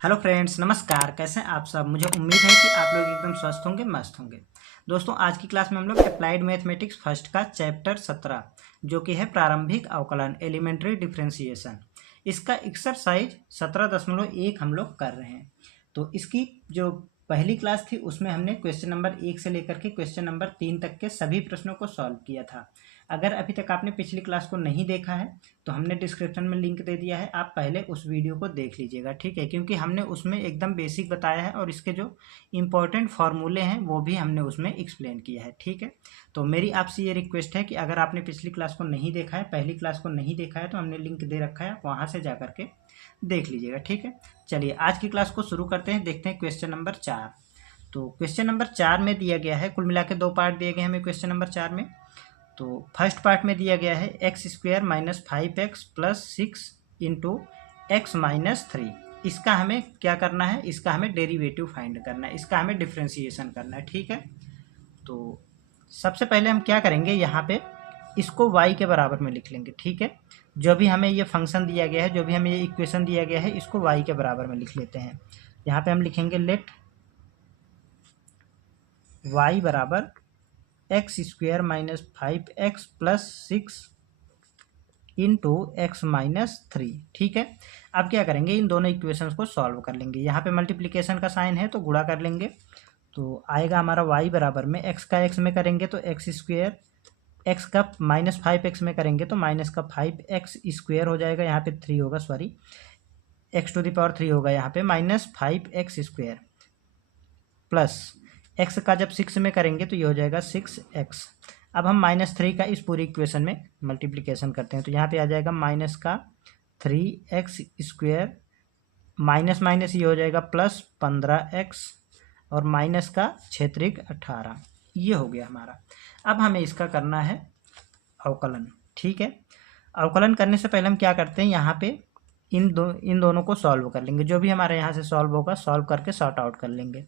Hello friends, नमस्कार। कैसे हैं आप सब। मुझे उम्मीद है कि आप लोग एकदम स्वस्थ होंगे, मस्त होंगे। दोस्तों, आज की क्लास में हम लोग अप्लाइड मैथमेटिक्स फर्स्ट का चैप्टर 17 जो कि है प्रारंभिक अवकलन, एलिमेंट्री डिफरेंशिएशन, इसका एक्सरसाइज 17.1 हम लोग कर रहे हैं। तो इसकी जो पहली क्लास थी उसमें हमने क्वेश्चन नंबर 1 से लेकर के क्वेश्चन नंबर 3 तक के सभी प्रश्नों को सॉल्व किया था। अगर अभी तक आपने पिछली क्लास को नहीं देखा है तो हमने डिस्क्रिप्शन में लिंक दे दिया है, आप पहले उस वीडियो को देख लीजिएगा, ठीक है। क्योंकि हमने उसमें एकदम बेसिक बताया है और इसके जो इम्पोर्टेंट फार्मूले हैं वो भी हमने उसमें एक्सप्लेन किया है, ठीक है। तो मेरी आपसे ये रिक्वेस्ट है कि अगर आपने पिछली क्लास को नहीं देखा है, पहली क्लास को नहीं देखा है, तो हमने लिंक दे रखा है, आप वहाँ से जा करके देख लीजिएगा, ठीक है। चलिए आज की क्लास को शुरू करते हैं। देखते हैं क्वेश्चन नंबर 4। तो क्वेश्चन नंबर 4 में दिया गया है, कुल मिला के 2 पार्ट दिए गए हैं हमें क्वेश्चन नंबर 4 में। तो फर्स्ट पार्ट में दिया गया है x square minus 5x plus 6 into x minus 3। इसका हमें क्या करना है, इसका हमें डेरिवेटिव फाइंड करना है, इसका हमें डिफ्रेंशिएशन करना है, ठीक है। तो सबसे पहले हम क्या करेंगे, यहाँ पे इसको y के बराबर में लिख लेंगे, ठीक है। जो भी हमें ये फंक्शन दिया गया है, जो भी हमें ये इक्वेशन दिया गया है, इसको y के बराबर में लिख लेते हैं। यहाँ पे हम लिखेंगे लेट y बराबर x square minus 5x plus 6 into x minus 3, ठीक है। अब क्या करेंगे, इन दोनों इक्वेशंस को सॉल्व कर लेंगे। यहाँ पे मल्टीप्लिकेशन का साइन है तो गुणा कर लेंगे, तो आएगा हमारा y बराबर में एक्स का x में करेंगे तो एक्स स्क्वायर, एक्स का माइनस 5x में करेंगे तो माइनस का 5x स्क्वायर हो जाएगा, यहाँ पे 3 होगा, sorry x to the power 3 होगा, यहाँ पे minus 5x square plus x का जब 6 में करेंगे तो ये हो जाएगा 6x। अब हम -3 का इस पूरी इक्वेशन में मल्टीप्लिकेशन करते हैं तो यहाँ पे आ जाएगा माइनस का 3x स्क्वायर, माइनस माइनस ये हो जाएगा प्लस 15x और माइनस का 6×3 = 18। ये हो गया हमारा। अब हमें इसका करना है अवकलन, ठीक है। अवकलन करने से पहले हम क्या करते हैं, यहाँ पे इन दोनों को सॉल्व कर लेंगे। जो भी हमारे यहाँ से सॉल्व होगा सॉल्व करके सॉर्ट आउट कर लेंगे।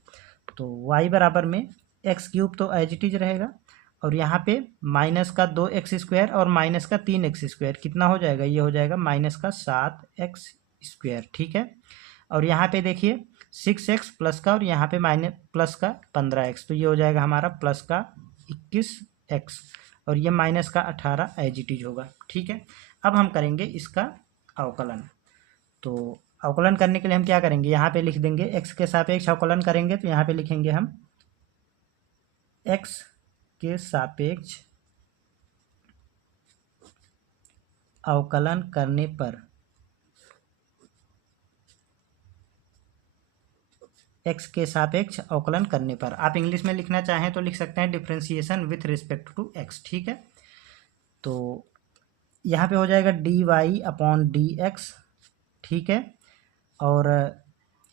तो y बराबर में एक्स क्यूब तो एज इट इज रहेगा, और यहाँ पे माइनस का 2x स्क्वायर और माइनस का 3x स्क्वायर कितना हो जाएगा, ये हो जाएगा माइनस का 7x स्क्वायर, ठीक है। और यहाँ पे देखिए 6x प्लस का और यहाँ पे माइनस प्लस का 15x, तो ये हो जाएगा हमारा प्लस का 21x और ये माइनस का 18 एज इट इज होगा, ठीक है। अब हम करेंगे इसका अवकलन। तो अवकलन करने के लिए हम क्या करेंगे, यहाँ पे लिख देंगे x के सापेक्ष अवकलन करेंगे तो यहाँ पे लिखेंगे हम x के सापेक्ष अवकलन करने पर, x के सापेक्ष अवकलन करने पर, आप इंग्लिश में लिखना चाहें तो लिख सकते हैं differentiation with respect to x, ठीक है। तो यहाँ पे हो जाएगा dy/dx, ठीक है। और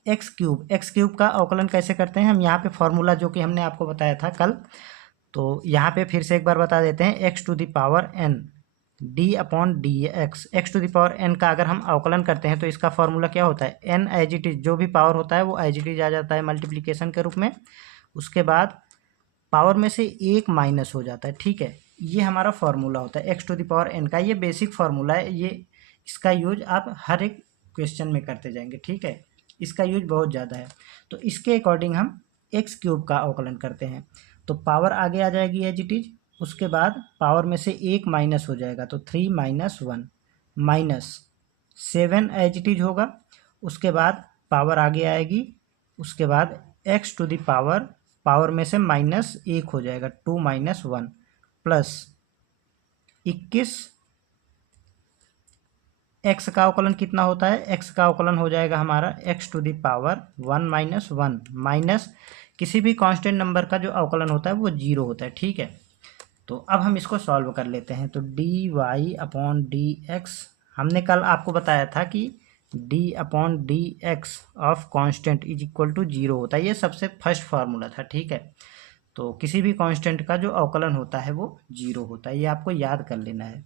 एक्स क्यूब का अवकलन कैसे करते हैं हम, यहाँ पे फॉर्मूला जो कि हमने आपको बताया था कल, तो यहाँ पे फिर से एक बार बता देते हैं। x to the power n d/dx, x to the power n का अगर हम अवकलन करते हैं तो इसका फॉर्मूला क्या होता है, n एज इट इज, जो भी पावर होता है वो एज इट इज आ जाता है मल्टीप्लिकेशन के रूप में, उसके बाद पावर में से एक माइनस हो जाता है, ठीक है। ये हमारा फॉर्मूला होता है x to the power n का, ये बेसिक फार्मूला है, ये इसका यूज आप हर एक क्वेश्चन में करते जाएंगे, ठीक है। इसका यूज बहुत ज़्यादा है। तो इसके अकॉर्डिंग हम एक्स क्यूब का अवकलन करते हैं तो पावर आगे आ जाएगी एज इट इज, उसके बाद पावर में से एक माइनस हो जाएगा तो 3 - 1 माइनस 7 एज इट इज होगा, उसके बाद पावर आगे आएगी, उसके बाद एक्स टू द पावर में से -1 हो जाएगा 2 - 1 प्लस 21। एक्स का अवकलन कितना होता है, एक्स का अवकलन हो जाएगा हमारा x to the power 1 - 1 minus किसी भी कांस्टेंट नंबर का जो अवकलन होता है वो 0 होता है, ठीक है। तो अब हम इसको सॉल्व कर लेते हैं। तो dy/dx, हमने कल आपको बताया था कि d/dx of constant is equal to 0 होता है, ये सबसे फर्स्ट फार्मूला था, ठीक है। तो किसी भी कांस्टेंट का जो अवकलन होता है वो 0 होता है, ये आपको याद कर लेना है।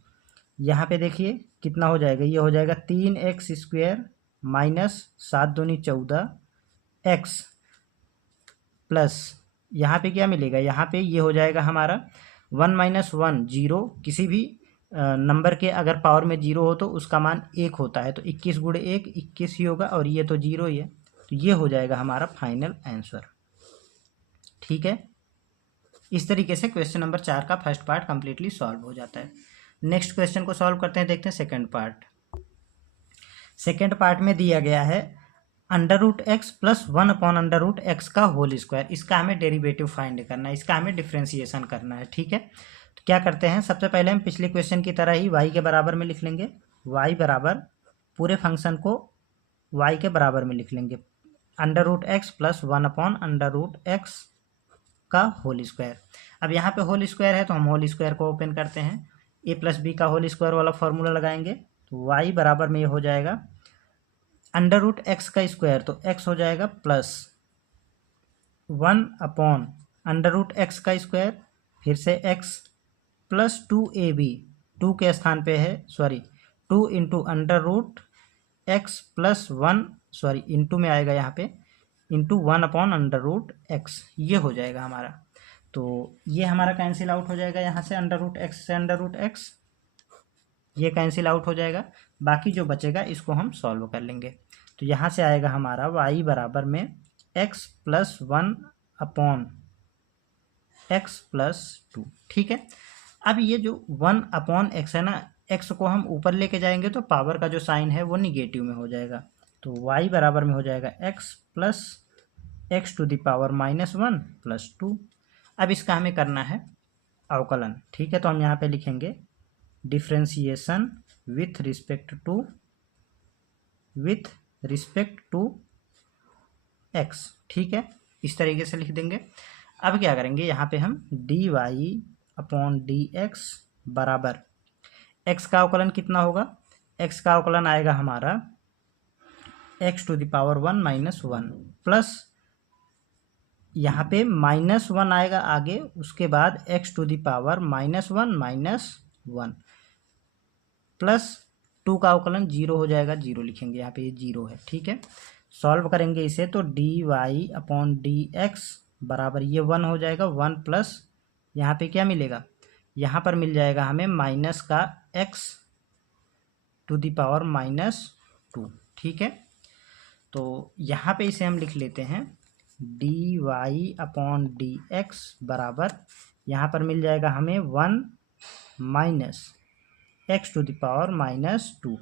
यहाँ पे देखिए कितना हो जाएगा, ये हो जाएगा 3x स्क्वायर माइनस 7 दूनी 14 x प्लस यहाँ पे क्या मिलेगा, यहाँ पे ये हो जाएगा हमारा 1 - 1 0, किसी भी नंबर के अगर पावर में 0 हो तो उसका मान 1 होता है, तो 21 × 1 21 ही होगा और ये तो 0 ही है, तो ये हो जाएगा हमारा फाइनल आंसर। ठीक है, इस तरीके से क्वेश्चन नंबर 4 का फर्स्ट पार्ट कंप्लीटली सॉल्व हो जाता है। नेक्स्ट क्वेश्चन को सॉल्व करते हैं, देखते हैं सेकंड पार्ट। सेकंड पार्ट में दिया गया है under root x plus 1 upon under root x का होल स्क्वायर। इसका हमें डेरिवेटिव फाइंड करना है, इसका हमें डिफ्रेंसिएशन करना है। ठीक है, तो क्या करते हैं, सबसे पहले हम पिछले क्वेश्चन की तरह ही y के बराबर में लिख लेंगे। y बराबर पूरे फंक्शन को y के बराबर में लिख लेंगे, under root x plus 1 upon under root x का होल स्क्वायर। अब यहाँ पे होल स्क्वायर है तो हम होल स्क्वायर को ओपन करते हैं, a प्लस बी का होल स्क्वायर वाला फॉर्मूला लगाएंगे, तो y बराबर में ये हो जाएगा अंडर रूट एक्स का स्क्वायर, तो x हो जाएगा plus 1 upon under root x का स्क्वायर, फिर से x प्लस 2ab, 2 के स्थान पे है, sorry 2 into under root x plus 1, sorry into में आएगा यहाँ पे, into 1 upon under root x, ये हो जाएगा हमारा। तो ये हमारा कैंसिल आउट हो जाएगा यहाँ से, अंडर रूट एक्स से अंडर रूट एक्स ये कैंसिल आउट हो जाएगा। बाकी जो बचेगा इसको हम सॉल्व कर लेंगे। तो यहाँ से आएगा हमारा y बराबर में x plus 1 upon x plus 2। ठीक है, अब ये जो 1 अपॉन एक्स है ना, x को हम ऊपर लेके जाएंगे तो पावर का जो साइन है वो निगेटिव में हो जाएगा, तो y बराबर में हो जाएगा x plus x to the power minus 1 plus 2। अब इसका हमें करना है अवकलन। ठीक है, तो हम यहाँ पे लिखेंगे differentiation with respect to x. ठीक है, इस तरीके से लिख देंगे। अब क्या करेंगे, यहाँ पे हम d y upon d x बराबर एक्स का अवकलन कितना होगा, एक्स का अवकलन आएगा हमारा x to the power 1 minus 1 plus यहाँ पे माइनस 1 आएगा आगे, उसके बाद x to the power minus 1 minus 1 plus 2 का अवकलन 0 हो जाएगा, 0 लिखेंगे यहाँ पे, ये 0 है। ठीक है, सॉल्व करेंगे इसे तो d y upon d x बराबर ये 1 हो जाएगा, 1 प्लस यहाँ पे क्या मिलेगा, यहाँ पर मिल जाएगा हमें माइनस का x to the power minus 2। ठीक है, तो यहाँ पे इसे हम लिख लेते हैं d y upon d x बराबर यहाँ पर मिल जाएगा हमें 1 minus x to the power minus 2।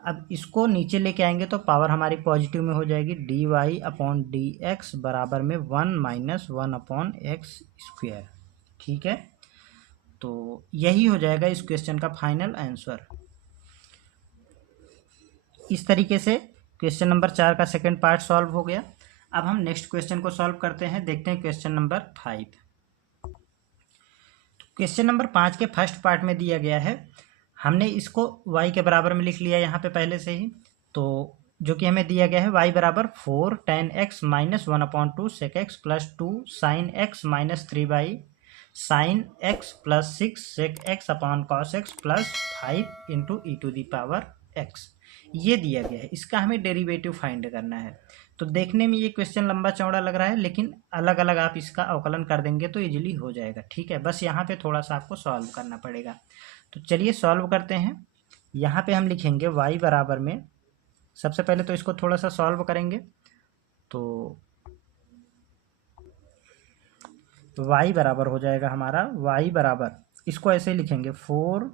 अब इसको नीचे लेके आएंगे तो पावर हमारी पॉजिटिव में हो जाएगी, d y upon d x बराबर में 1 माइनस 1 अपॉन एक्स स्क्वायर। ठीक है, तो यही हो जाएगा इस क्वेश्चन का फाइनल आंसर। इस तरीके से क्वेश्चन नंबर 4 का सेकंड पार्ट सॉल्व हो गया। अब हम नेक्स्ट क्वेश्चन को सॉल्व करते हैं, देखते हैं क्वेश्चन नंबर 5। क्वेश्चन नंबर 5 के फर्स्ट पार्ट में दिया गया है, हमने इसको y के बराबर में लिख लिया यहाँ पे पहले से ही, तो जो कि हमें दिया गया है y बराबर 4 tan x minus 1 upon 2 sec x plus 2 sin x minus 3 by sin x plus 6 sec x upon cos x plus 5 into e to the power x, ये दिया गया है। इसका हमें डेरिवेटिव फाइंड करना है। तो देखने में ये क्वेश्चन लंबा चौड़ा लग रहा है, लेकिन अलग अलग आप इसका अवकलन कर देंगे तो इजीली हो जाएगा। ठीक है, बस यहाँ पे थोड़ा सा आपको सॉल्व करना पड़ेगा। तो चलिए सॉल्व करते हैं। यहाँ पे हम लिखेंगे y बराबर में, सबसे पहले तो इसको थोड़ा सा सॉल्व करेंगे, तो y बराबर हो जाएगा हमारा, y बराबर इसको ऐसे लिखेंगे 4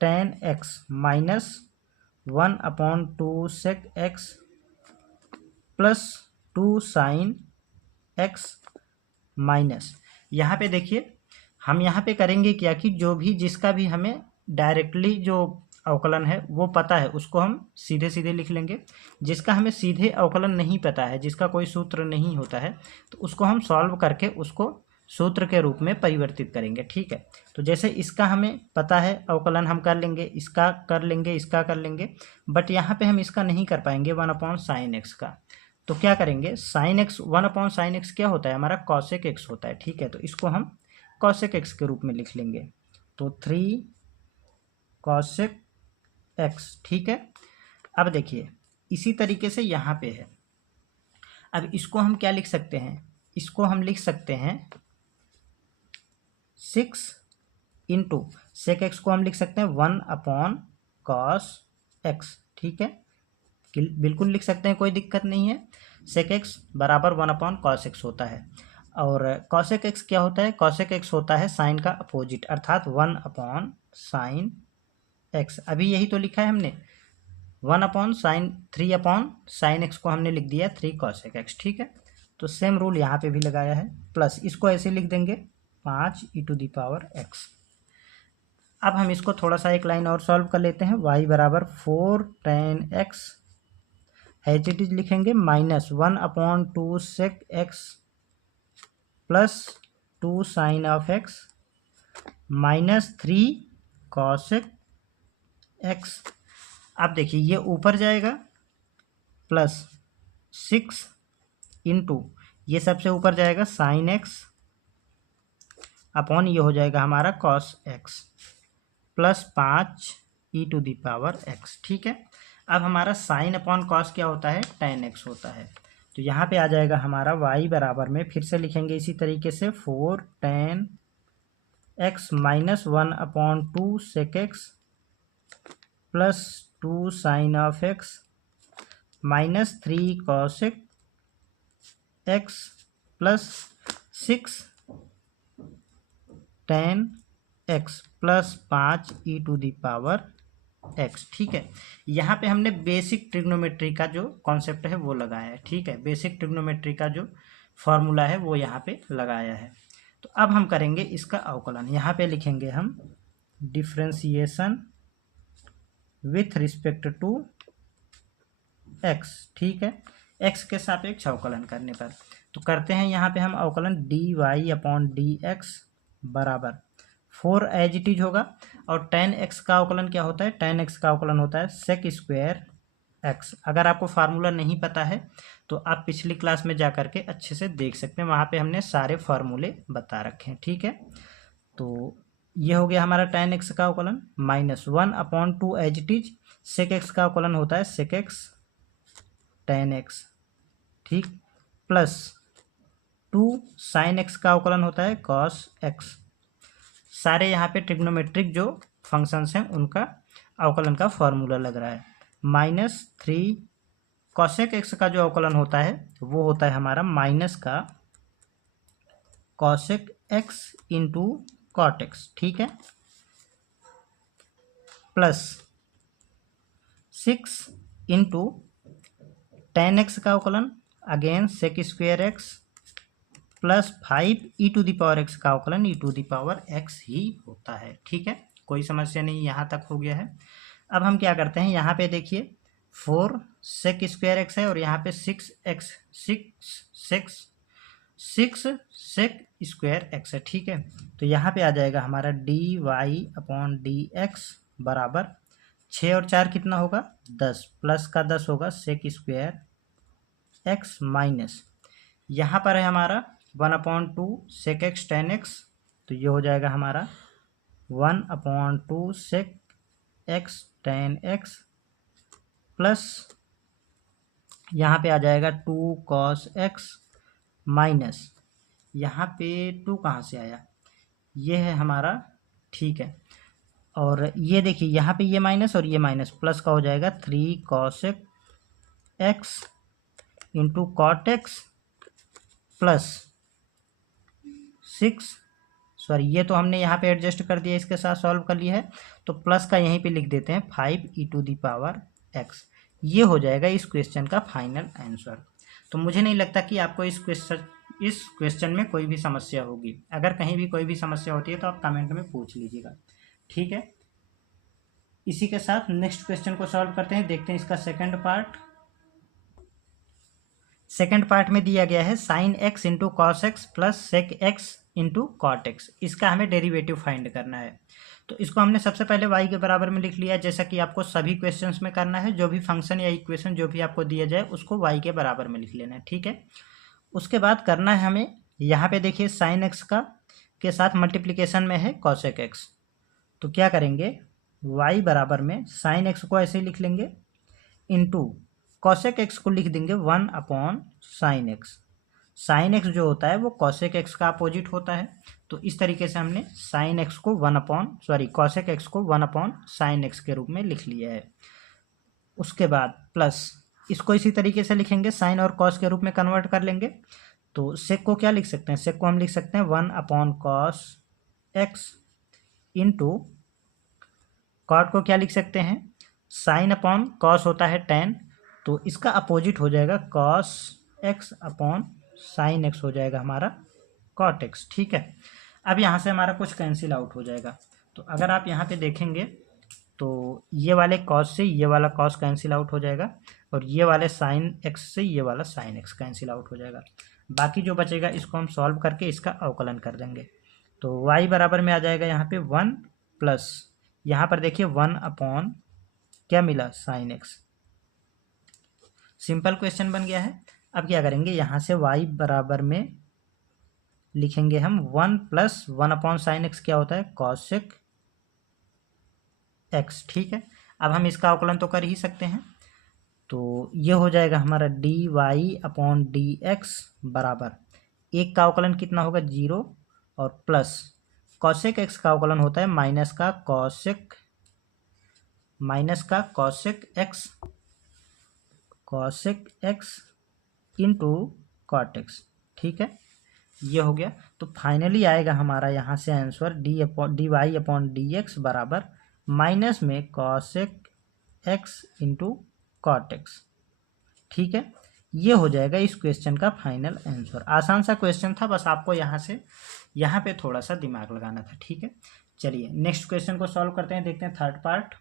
tan x minus 1 upon 2 sec x plus 2 sin x minus, यहाँ पे देखिए हम यहाँ पे करेंगे क्या कि जो भी जिसका भी हमें डायरेक्टली जो अवकलन है वो पता है उसको हम सीधे सीधे लिख लेंगे। जिसका हमें सीधे अवकलन नहीं पता है, जिसका कोई सूत्र नहीं होता है, तो उसको हम सॉल्व करके उसको सूत्र के रूप में परिवर्तित करेंगे। ठीक है, तो जैसे इसका हमें पता है अवकलन हम कर लेंगे, इसका कर लेंगे, इसका कर लेंगे, बट यहाँ पे हम इसका नहीं कर पाएंगे 1 अपॉन साइन एक्स का। तो क्या करेंगे, sine x 1 upon sine x क्या होता है हमारा, कॉसेक एक्स होता है। ठीक है, तो इसको हम कॉसेक एक्स के रूप में लिख लेंगे, तो 3 कॉसेक एक्स। ठीक है, अब देखिए इसी तरीके से यहाँ पे है। अब इसको हम क्या लिख सकते हैं, इसको हम लिख सकते हैं 6 इंटू सेक एक्स को हम लिख सकते हैं 1 अपॉन कॉस एक्स। ठीक है, बिल्कुल लिख सकते हैं, कोई दिक्कत नहीं है। सेक एक्स बराबर 1/cos x होता है। और cosec x क्या होता है? cosec x होता है साइन का अपोजिट, अर्थात 1/sin x। अभी यही तो लिखा है हमने, 1/sin 3/sin x को हमने लिख दिया 3 cosec x, ठीक है। तो सेम रूल यहाँ पे भी लगाया है, प्लस इसको ऐसे लिख देंगे 5e⁻x। अब हम इसको थोड़ा सा एक लाइन और सॉल्व कर लेते हैं। y बराबर 4 tan x as it is लिखेंगे -1/2 sec x plus 2 sin of x -3 cosec x। अब देखिए ये ऊपर जाएगा प्लस 6 इंटू ये सबसे ऊपर जाएगा साइन एक्स अपॉन ये हो जाएगा हमारा कॉस एक्स प्लस 5e⁻x, ठीक है। अब हमारा साइन अपॉन कॉस क्या होता है? tan x होता है। तो यहाँ पे आ जाएगा हमारा y बराबर में, फिर से लिखेंगे इसी तरीके से 4 tan x -1/2 sec x plus 2 sin of x -3 cosec x plus 6 tan x plus 5e⁻x, ठीक है। यहाँ पे हमने बेसिक ट्रिग्नोमेट्री का जो कॉन्सेप्ट है वो लगाया है, ठीक है। बेसिक ट्रिग्नोमेट्री का जो फॉर्मूला है वो यहाँ पे लगाया है। तो अब हम करेंगे इसका अवकलन। यहाँ पे लिखेंगे हम differentiation with respect to x, ठीक है, x के सापेक्ष अवकलन करने पर। तो करते हैं यहाँ पे हम अवकलन dy/dx बराबर 4 एज इट इज होगा। और tan x का अवकलन क्या होता है? tan x का अवकलन होता है sec स्क्वायर x। अगर आपको फार्मूला नहीं पता है तो आप पिछली क्लास में जा करके अच्छे से देख सकते हैं, वहाँ पे हमने सारे फार्मूले बता रखे हैं, ठीक है। तो ये हो गया हमारा tan x का अवकलन -1/2 as it is. sec x का अवकलन होता है sec x tan x, ठीक, प्लस 2 sin x का अवकलन होता है cos x। सारे यहाँ पे ट्रिग्नोमेट्रिक जो फंक्शंस हैं उनका अवकलन का फॉर्मूला लग रहा है। -3 cosec x का जो अवकलन होता है वो होता है हमारा माइनस का cosec x into cot x, ठीक है, प्लस 6 इंटू tan x का अवकलन again sec square x plus 5e⁻x का अवकलन e⁻x ही होता है, ठीक है। कोई समस्या नहीं, यहाँ तक हो गया है। अब हम क्या करते हैं, यहाँ पे देखिए 4 sec स्क्वायर x है और यहाँ पे 6 sec स्क्वायर x है, ठीक है। तो यहाँ पे आ जाएगा हमारा dy/dx बराबर 6 और 4 कितना होगा? 10, प्लस का 10 होगा sec स्क्वायर x माइनस यहाँ पर है हमारा 1/2 sec x tan x, तो ये हो जाएगा हमारा 1/2 sec x tan x plus यहाँ पे आ जाएगा 2 cos x माइनस यहाँ पे 2 कहाँ से आया? ये है हमारा, ठीक है। और ये देखिए यहाँ पे ये माइनस और ये माइनस, प्लस का हो जाएगा 3 cosec x into cot x plus 6, sorry ये तो हमने यहाँ पे एडजस्ट कर दिया, इसके साथ सॉल्व कर लिया है, तो प्लस का यहीं पे लिख देते हैं 5e⁻x। ये हो जाएगा इस क्वेश्चन का फाइनल आंसर। तो मुझे नहीं लगता कि आपको इस क्वेश्चन में कोई भी समस्या होगी। अगर कहीं भी कोई भी समस्या होती है तो आप कमेंट में पूछ लीजिएगा, ठीक है। इसी के साथ नेक्स्ट क्वेश्चन को सॉल्व करते हैं, देखते हैं इसका सेकंड पार्ट। सेकंड पार्ट में दिया गया है sine x into cos x plus sec x into cot x. इसका हमें डेरिवेटिव फाइंड करना है। तो इसको हमने सबसे पहले y के बराबर में लिख लिया, जैसा कि आपको सभी क्वेश्चंस में करना है। जो भी फंक्शन या इक्वेशन जो भी आपको दिया जाए उसको y के बराबर में लिख लेना है, ठीक है। उसके बाद करना है हमें, यहाँ पे देखिए साइन एक्स का के साथ मल्टीप्लीकेशन में है कॉसेक एक्स, तो क्या करेंगे y बराबर में साइन एक्स को ऐसे ही लिख लेंगे इंटू कॉसेक एक्स को लिख देंगे 1/sin x। साइन एक्स जो होता है वो कॉसेक एक्स का अपोजिट होता है, तो इस तरीके से हमने साइन एक्स को कॉसेक एक्स को 1/sin x के रूप में लिख लिया है। उसके बाद प्लस इसको इसी तरीके से लिखेंगे, साइन और कॉस के रूप में कन्वर्ट कर लेंगे। तो सेक को क्या लिख सकते हैं, सेक को हम लिख सकते हैं 1/cos x इंटू कॉट को क्या लिख सकते हैं, साइन अपॉन कॉस होता है tan, तो इसका अपोजिट हो जाएगा cos x upon sine x हो जाएगा हमारा cot x। ठीक है, अब यहाँ से हमारा कुछ कैंसिल आउट हो जाएगा। तो अगर आप यहाँ पे देखेंगे तो ये वाले cos से ये वाला cos कैंसिल आउट हो जाएगा और ये वाले sin x से ये वाला sin x कैंसिल आउट हो जाएगा। बाकी जो बचेगा इसको हम सॉल्व करके इसका अवकलन कर देंगे। तो y बराबर में आ जाएगा यहाँ पे 1 प्लस यहाँ पर देखिए 1 अपॉन क्या मिला, sin x। सिंपल क्वेश्चन बन गया है। अब क्या करेंगे, यहाँ से y बराबर में लिखेंगे हम 1 प्लस 1 अपॉन साइन एक्स क्या होता है, कॉसेक एक्स। ठीक है, अब हम इसका अवकलन तो कर ही सकते हैं। तो ये हो जाएगा हमारा d y upon d x बराबर एक का अवकलन कितना होगा 0 और प्लस कॉसेक एक्स का अवकलन होता है माइनस का cosec x into cot x. ठीक है, ये हो गया। तो फाइनली आएगा हमारा यहाँ से answer d y upon d x बराबर माइनस में cosec x into cot x. ठीक है, ये हो जाएगा इस क्वेश्चन का फाइनल आंसर। आसान सा क्वेश्चन था, बस आपको यहाँ पे थोड़ा सा दिमाग लगाना था। ठीक है, चलिए नेक्स्ट क्वेश्चन को सॉल्व करते हैं, देखते हैं थर्ड पार्ट।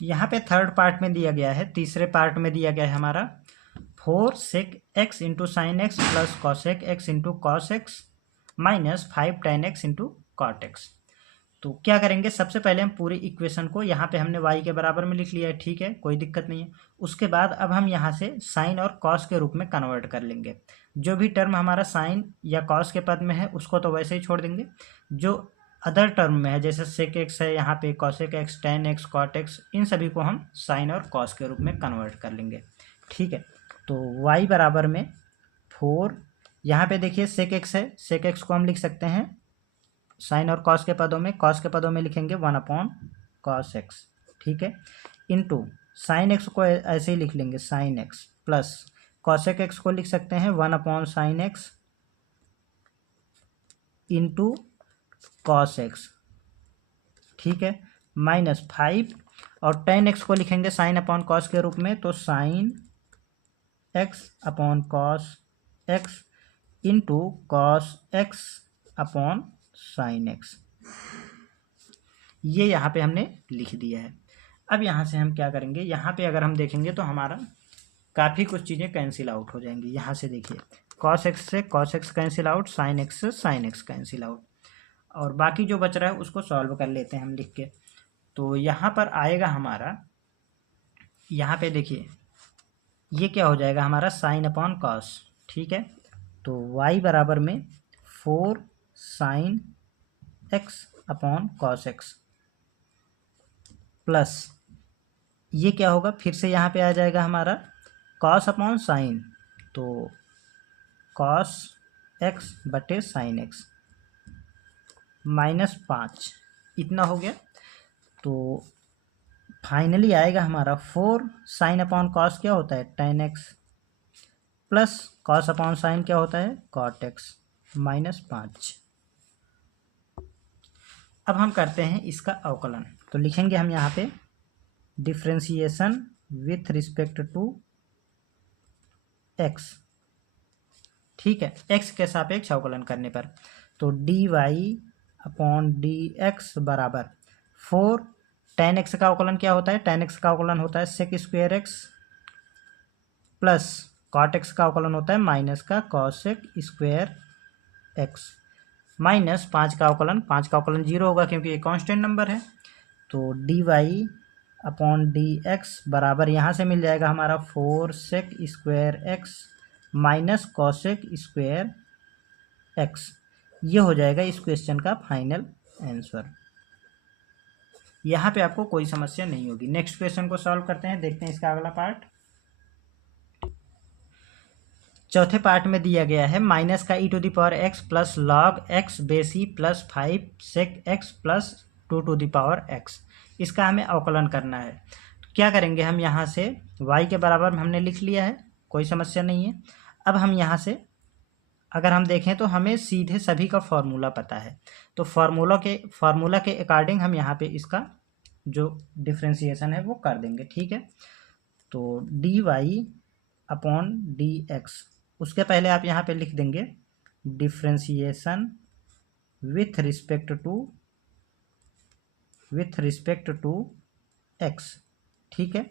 यहाँ पे थर्ड पार्ट में दिया गया है, तीसरे पार्ट में दिया गया है हमारा 4 sec x into sine x plus cosec x into cos x minus 5 tan x into cot x. तो क्या करेंगे, सबसे पहले हम पूरी इक्वेशन को यहाँ पे हमने y के बराबर में लिख लिया है। ठीक है, कोई दिक्कत नहीं है। उसके बाद अब हम यहाँ से साइन और कॉस के रूप में कन्वर्ट कर लेंगे। जो भी टर्म हमारा साइन या कॉस के पद में है उसको तो वैसे ही छोड़ देंगे। जो अदर टर्म में है जैसे सेक एक्स है, यहाँ पे cosec x, tan x, cot x, इन सभी को हम साइन और कॉस के रूप में कन्वर्ट कर लेंगे। ठीक है, तो y बराबर में 4, यहाँ पे देखिए सेक एक्स है, सेक एक्स को हम लिख सकते हैं साइन और कॉस के पदों में, कॉस के पदों में लिखेंगे 1/cos x। ठीक है, इंटू साइन एक्स को ऐसे ही लिख लेंगे sign x plus cosec x को लिख सकते हैं 1/sin x into cos x. ठीक है, माइनस 5 और tan x को लिखेंगे साइन अपॉन कॉस के रूप में, तो sign x upon cos x into cos x upon sine x. ये यहाँ पे हमने लिख दिया है। अब यहाँ से हम क्या करेंगे, यहाँ पे अगर हम देखेंगे तो हमारा काफ़ी कुछ चीज़ें कैंसिल आउट हो जाएंगी। यहाँ से देखिए कॉस एक्स से cos x cancel out, sine x से साइन एक्स कैंसिल आउट, और बाकी जो बच रहा है उसको सॉल्व कर लेते हैं हम लिख के। तो यहाँ पर आएगा हमारा, यहाँ पे देखिए ये क्या हो जाएगा हमारा साइन अपॉन कॉस। ठीक है, तो y बराबर में 4 sign x upon cos x plus ये क्या होगा, फिर से यहाँ पे आ जाएगा हमारा कॉस अपॉन साइन, तो कॉस एक्स बटे साइन एक्स -5, इतना हो गया। तो फाइनली आएगा हमारा 4 साइन अपॉन कॉस क्या होता है tan x plus cos upon sine क्या होता है cot x -5। अब हम करते हैं इसका अवकलन। तो लिखेंगे हम यहाँ पे differentiation with respect to x। ठीक है, x के सापेक्ष अवकलन करने पर, तो d y upon d x बराबर 4 tan x का अवकलन क्या होता है, tan x का अवकलन होता है sec square x plus cot x का अवकलन होता है माइनस का कॉसेक स्क्वायर एक्स माइनस 5 का अवकलन, 5 का अवकलन 0 होगा क्योंकि ये कांस्टेंट नंबर है। तो d y upon d x बराबर यहाँ से मिल जाएगा हमारा 4 sec square x minus cosec square x. ये हो जाएगा इस क्वेश्चन का फाइनल आंसर। यहाँ पे आपको कोई समस्या नहीं होगी। नेक्स्ट क्वेश्चन को सॉल्व करते हैं, देखते हैं इसका अगला पार्ट। चौथे पार्ट में दिया गया है माइनस का e⁻x plus log x base e plus 5 sec x plus 2 to the power x। इसका हमें अवकलन करना है। तो क्या करेंगे हम यहाँ से y के बराबर में हमने लिख लिया है, कोई समस्या नहीं है। अब हम यहाँ से अगर हम देखें तो हमें सीधे सभी का फॉर्मूला पता है, तो फार्मूला के अकॉर्डिंग हम यहाँ पे इसका जो डिफ्रेंसिएशन है वो कर देंगे, ठीक है। तो d y upon d x, उसके पहले आप यहाँ पे लिख देंगे differentiation with respect to x, ठीक है।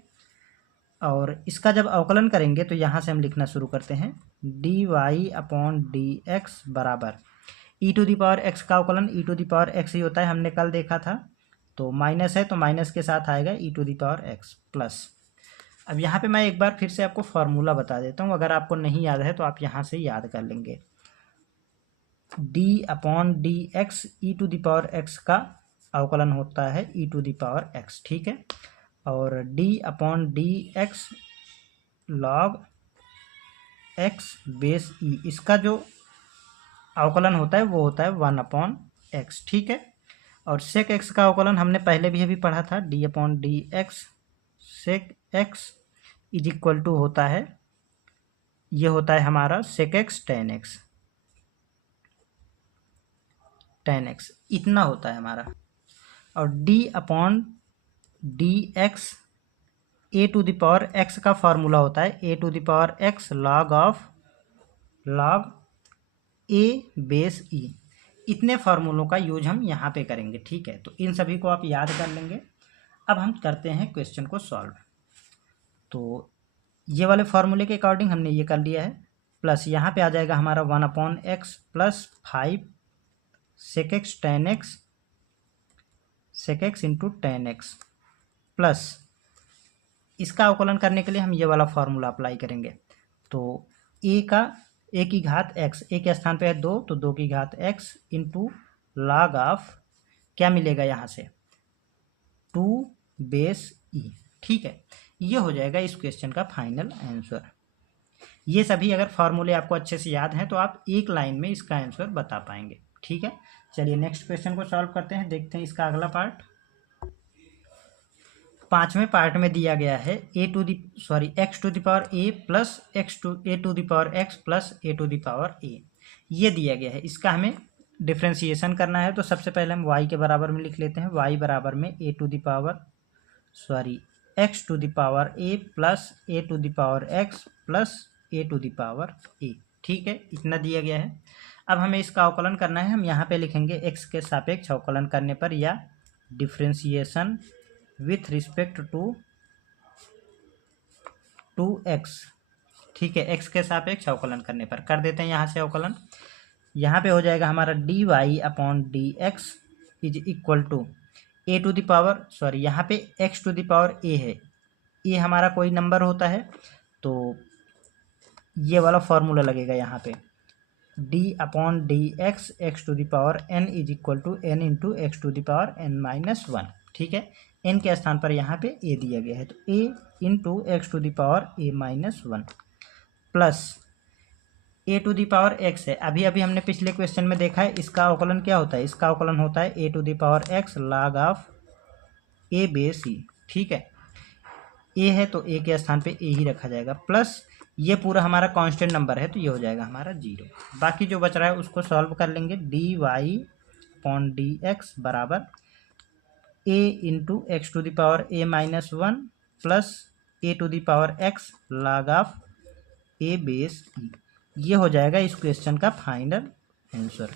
और इसका जब अवकलन करेंगे तो यहाँ से हम लिखना शुरू करते हैं d y upon d x बराबर e to the power x का अवकलन e to the power x ही होता है, हमने कल देखा था। तो माइनस है तो माइनस के साथ आएगा e to the power x plus. अब यहाँ पे मैं एक बार फिर से आपको फॉर्मूला बता देता हूँ, अगर आपको नहीं याद है तो आप यहाँ से याद कर लेंगे। D upon d x e to the power x का अवकलन होता है e to the power x, ठीक है। और d upon d x log x base e, इसका जो अवकलन होता है वो होता है 1/x, ठीक है। और सेक एक्स का अवकलन हमने पहले भी अभी पढ़ा था, d upon d x sec x is equal to होता है, ये होता है हमारा सेक एक्स टेन एक्स इतना होता है हमारा। और d upon d x a to the power x का फॉर्मूला होता है a to the power x log a base e. इतने फार्मूलों का यूज हम यहाँ पे करेंगे, ठीक है। तो इन सभी को आप याद कर लेंगे। अब हम करते हैं क्वेश्चन को सॉल्व। तो ये वाले फार्मूले के अकॉर्डिंग हमने ये कर लिया है, प्लस यहाँ पे आ जाएगा हमारा 1/x plus 5 sec x into 10x plus इसका अवकलन करने के लिए हम ये वाला फार्मूला अप्लाई करेंगे। तो ए की घात x, ए के स्थान पे है 2 तो 2 की घात x इंटू लॉग ऑफ क्या मिलेगा यहाँ से 2 बेस ई, ठीक है। ये हो जाएगा इस क्वेश्चन का फाइनल आंसर। ये सभी अगर फार्मूले आपको अच्छे से याद हैं तो आप एक लाइन में इसका आंसर बता पाएंगे, ठीक है। चलिए नेक्स्ट क्वेश्चन को सॉल्व करते हैं, देखते हैं इसका अगला पार्ट। 5वें पार्ट में दिया गया है x to the power a plus a to the power x plus a to the power a, ये दिया गया है। इसका हमें डिफ्रेंसिएशन करना है, तो सबसे पहले हम y के बराबर में लिख लेते हैं, y बराबर में x to the power a plus a to the power x plus a to the power a, ठीक है। इतना दिया गया है। अब हमें इसका अवकलन करना है, हम यहाँ पे लिखेंगे x के सापेक्ष अवकलन करने पर या differentiation with respect to x, ठीक है। x के सापेक्ष अवकलन करने पर कर देते हैं यहाँ से अवकलन। यहाँ पे हो जाएगा हमारा d y upon d x is equal to a to the power यहाँ पे x to the power a है, ये हमारा कोई नंबर होता है तो ये वाला फॉर्मूला लगेगा यहाँ पे d upon d x to the power n is equal to n into x to the power n-1, ठीक है। n के स्थान पर यहाँ पे a दिया गया है तो a into x to the power a-1 plus a to the power x है। अभी हमने पिछले क्वेश्चन में देखा है इसका अवकलन क्या होता है, इसका अवकलन होता है a to the power x log of a base e, ठीक है। ए है तो ए के स्थान पे ए ही रखा जाएगा, प्लस ये पूरा हमारा कांस्टेंट नंबर है तो ये हो जाएगा हमारा 0। बाकी जो बच रहा है उसको सॉल्व कर लेंगे। D y upon d x बराबर a into x to the power a-1 plus a to the power x log of a base e, ये हो जाएगा इस क्वेश्चन का फाइनल आंसर,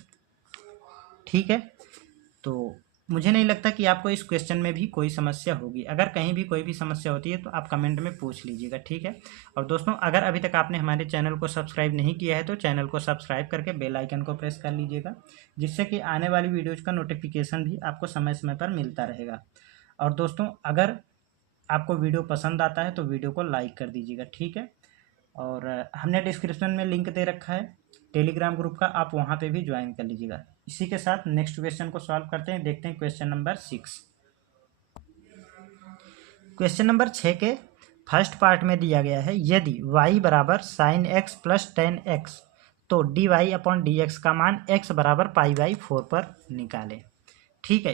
ठीक है। तो मुझे नहीं लगता कि आपको इस क्वेश्चन में भी कोई समस्या होगी। अगर कहीं भी कोई भी समस्या होती है तो आप कमेंट में पूछ लीजिएगा, ठीक है। और दोस्तों अगर अभी तक आपने हमारे चैनल को सब्सक्राइब नहीं किया है तो चैनल को सब्सक्राइब करके बेल आइकन को प्रेस कर लीजिएगा, जिससे कि आने वाली वीडियोज़ का नोटिफिकेशन भी आपको समय समय पर मिलता रहेगा। और दोस्तों अगर आपको वीडियो पसंद आता है तो वीडियो को लाइक कर दीजिएगा, ठीक है। और हमने डिस्क्रिप्शन में लिंक दे रखा है टेलीग्राम ग्रुप का, आप वहाँ पे भी ज्वाइन कर लीजिएगा। इसी के साथ नेक्स्ट क्वेश्चन को सॉल्व करते हैं, देखते हैं क्वेश्चन नंबर 6। क्वेश्चन नंबर 6 के फर्स्ट पार्ट में दिया गया है यदि y बराबर साइन एक्स प्लस 10x तो d y upon d x का मान x बराबर π/4 पर निकालें, ठीक है।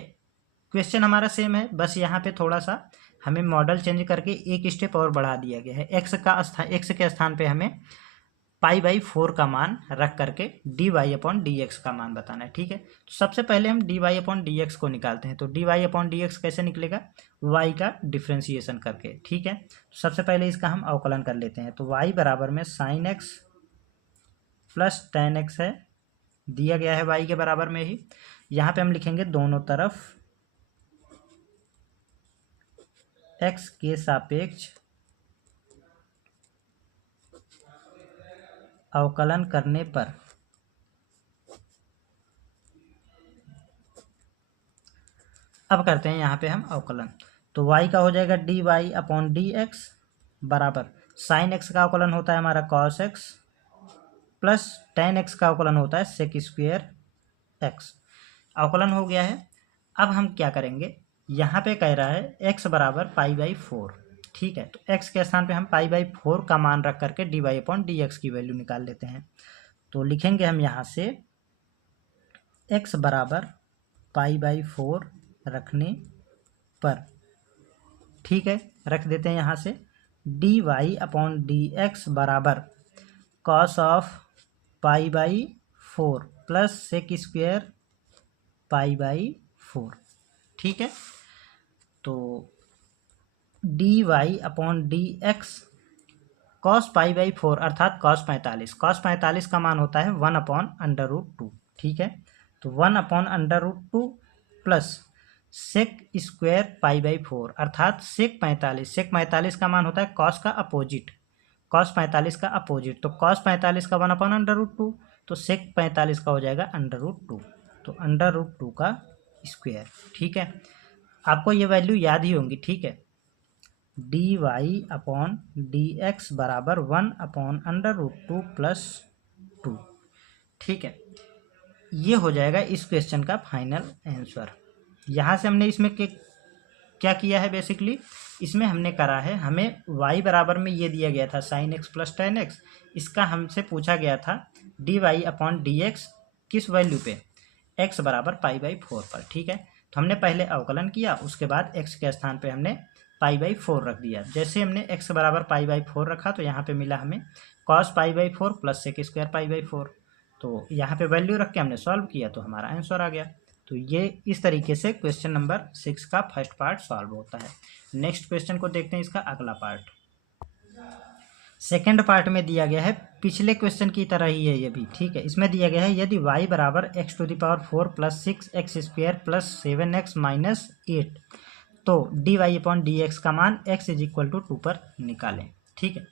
क्वेश्चन हमारा सेम है, बस यहाँ पे थोड़ा सा हमें मॉडल चेंज करके एक स्टेप और बढ़ा दिया गया है। एक्स के स्थान पे हमें π/4 का मान रख करके dy/dx का मान बताना है। ठीक है, तो सबसे पहले हम dy/dx को निकालते हैं। तो dy/dx कैसे निकलेगा? y का डिफ्रेंशिएशन करके। ठीक है, तो सबसे पहले इसका हम अवकलन कर लेते हैं। तो y बराबर में sin x plus tan x है, दिया गया है y के बराबर में ही। यहाँ पे हम लिखेंगे दोनों तरफ x के सापेक्ष अवकलन करने पर अब करते हैं यहाँ पे हम अवकलन। तो y का हो जाएगा dy/dx बराबर sin x का अवकलन होता है हमारा cos x plus tan x का अवकलन होता है sec स्क्वेयर x। अवकलन हो गया है। अब हम क्या करेंगे, यहाँ पे कह रहा है x बराबर π/4। ठीक है, तो x के स्थान पे हम π/4 का मान रख करके dy/dx की वैल्यू निकाल लेते हैं। तो लिखेंगे हम यहाँ से x बराबर π/4 रखने पर, ठीक है, रख देते हैं यहाँ से dy/dx बराबर cos ऑफ π/4 प्लस sec स्क्वेयर π/4। ठीक है, तो dy/dx cos π/4 अर्थात cos 45 का मान होता है 1/√2। ठीक है, तो 1/√2 प्लस सेक स्क्वेयर π/4 अर्थात सेक 45 का मान होता है cos का अपोजिट, cos 45 का अपोजिट। तो cos 45 का 1/√2, तो सेक 45 का हो जाएगा √2, तो √2 का स्क्वेयर। ठीक है, आपको ये वैल्यू याद ही होंगी। ठीक है, dy/dx बराबर 1/√2 प्लस 2। ठीक है, ये हो जाएगा इस क्वेश्चन का फाइनल आंसर। यहाँ से हमने इसमें क्या किया है, बेसिकली इसमें हमने करा है, हमें y बराबर में ये दिया गया था sin x plus tan x, इसका हमसे पूछा गया था dy/dx किस वैल्यू पे, x बराबर π/4 पर। ठीक है, तो हमने पहले अवकलन किया, उसके बाद x के स्थान पे हमने π/4 रख दिया। जैसे हमने x बराबर π/4 रखा तो यहाँ पे मिला हमें cos π/4 प्लस सेक स्क्वायर π/4। तो यहाँ पे वैल्यू रख के हमने सॉल्व किया तो हमारा आंसर आ गया। तो ये इस तरीके से क्वेश्चन नंबर 6 का फर्स्ट पार्ट सॉल्व होता है। नेक्स्ट क्वेश्चन को देखते हैं, इसका अगला पार्ट। सेकेंड पार्ट में दिया गया है, पिछले क्वेश्चन की तरह ही है ये भी। ठीक है, इसमें दिया गया है यदि y बराबर x⁴ plus 6x² plus 7x minus 8, तो dy/dx का मान x = 2 पर निकालें। ठीक है,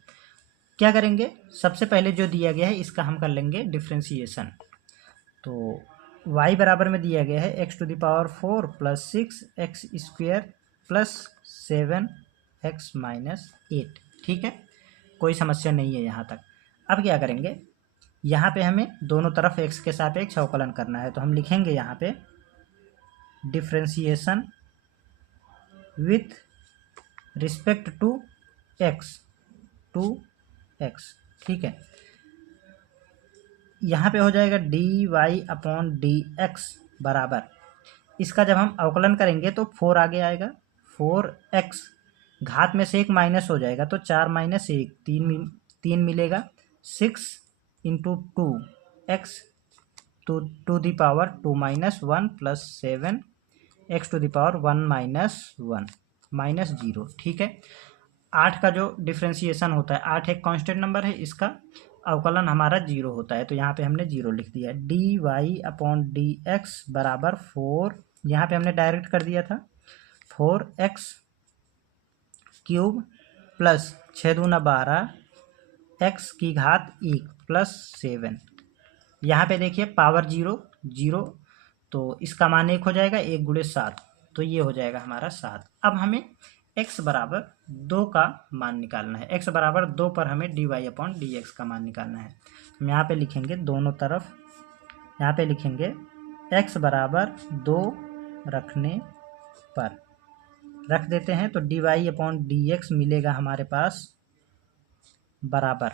क्या करेंगे, सबसे पहले जो दिया गया है इसका हम कर लेंगे डिफ्रेंशिएशन। तो y बराबर में दिया गया है x⁴ plus 6x² plus 7x minus 8। ठीक है, कोई समस्या नहीं है यहाँ तक। अब क्या करेंगे, यहाँ पे हमें दोनों तरफ x के सापेक्ष अवकलन करना है। तो हम लिखेंगे यहाँ पे differentiation with respect to x। ठीक है, यहाँ पे हो जाएगा dy/dx बराबर, इसका जब हम अवकलन करेंगे तो 4 आगे आएगा, 4x घात में से 1 माइनस हो जाएगा तो 4 माइनस 1 3 मिलेगा, 6 × 2x to the power 2 minus 1 plus 7x⁴ 1 minus 0। ठीक है, 8 का जो डिफ्रेंशिएशन होता है, 8 एक कांस्टेंट नंबर है, इसका अवकलन हमारा 0 होता है। तो यहाँ पे हमने 0 लिख दिया। dy/dx बराबर 4, यहाँ पे हमने डायरेक्ट कर दिया था 4x³ प्लस 6 दूना 12 x की घात 1 प्लस 7। यहाँ पे देखिए पावर 0 तो इसका मान 1 हो जाएगा, 1 × 7 तो ये हो जाएगा हमारा 7। अब हमें x बराबर 2 का मान निकालना है। x बराबर 2 पर हमें dy/dx का मान निकालना है। हम यहाँ पे लिखेंगे दोनों तरफ, यहाँ पे लिखेंगे x बराबर 2 रखने पर, रख देते हैं। तो dy/dx मिलेगा हमारे पास बराबर